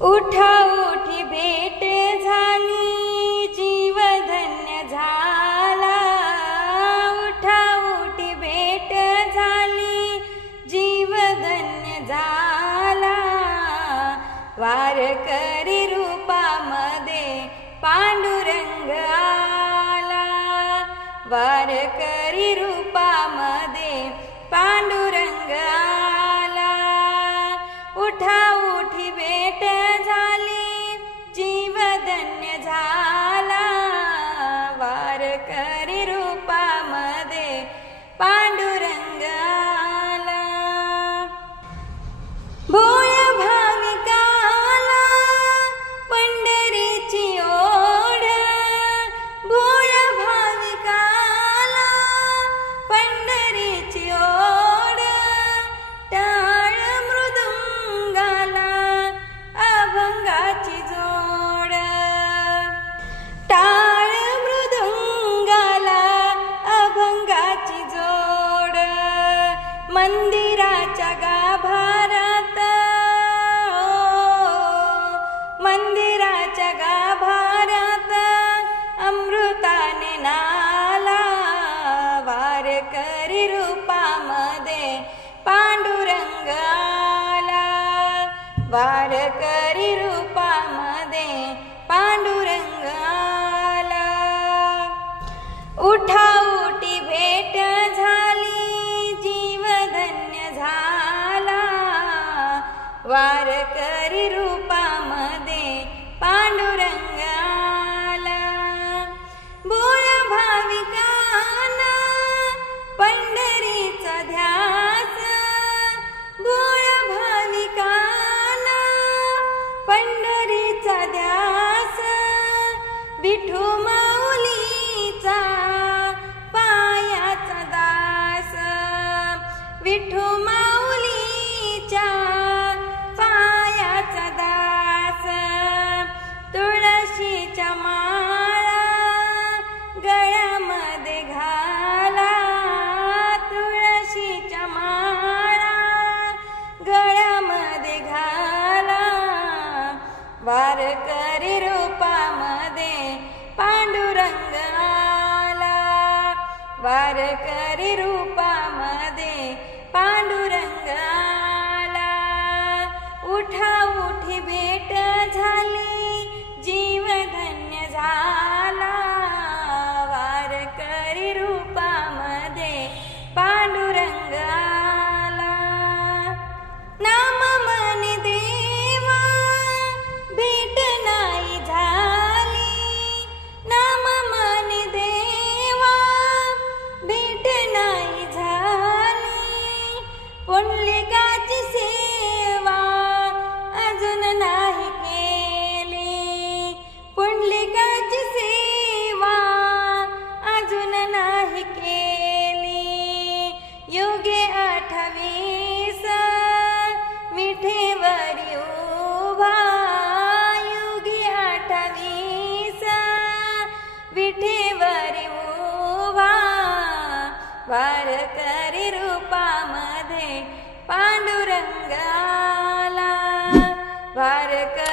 उठा उठी भेट झाली, जीव धन्य झाला। उठा उठी भेट झाली, जीव धन्य झाला। वारकरी रूपामध्ये पांडुरंग आला, वारकरी रूपामध्ये पांडुरंग आला। उठा उठी भेट झाली, जीव धन्य झाला। वारकरी रूपामध्ये पांडुरंग आला। भोळ्या भाविकाला पंढरीची ओढ, भोळ्या भाविकाला पंढरीची ओढ। टाळ मृदुंगाला अभंगाची जोड, टाळ मृदुंगाला अभंगाची जोड। मंदिराच्या गाभारात, मंदिराच्या गाभारात अमृताने नाला। वारकरी रूपामध्ये पांडुरंग आला, वारकरी रूपामध्ये पांडुरंग आला। उठा उठी भेट झाली, जीव धन्य झाला। वारकरी रूपामध्ये पांडुरंग आला। भोळ्या भाविकांना पंढरीचा ध्यास, भोळ्या भाविकांना पंढरीचा ध्यास। विठू माऊलीचा पायाचा दास, विठू माऊलीच्या पायाचा दास। तुळशीच्या माळा गळ्यामध्ये घाला, तुळशीच्या माळा गळ्यामध्ये घाला। वारकरी रूपामध्ये पांडुरंग आला, वारकरी रूपामध्ये पांडुरंग आला। उठा उठी भेट झाली, जीव धन्य झाला। वारकरी रूपामध्ये पांडुरंग आला। नाम म्हणे देवा भेट नाही झाली, नाम म्हणे देवा भेट नाही झाली। पुंडलिकाची सेवा अजून नाही केली, पुंडलिकाची सेवा अजून नाही केली। युगे 28 विठेवरी उभा, युगे 28 विठेवरी उभा। वारकरी रूपामध्ये पांडुरंग आला, वारकरी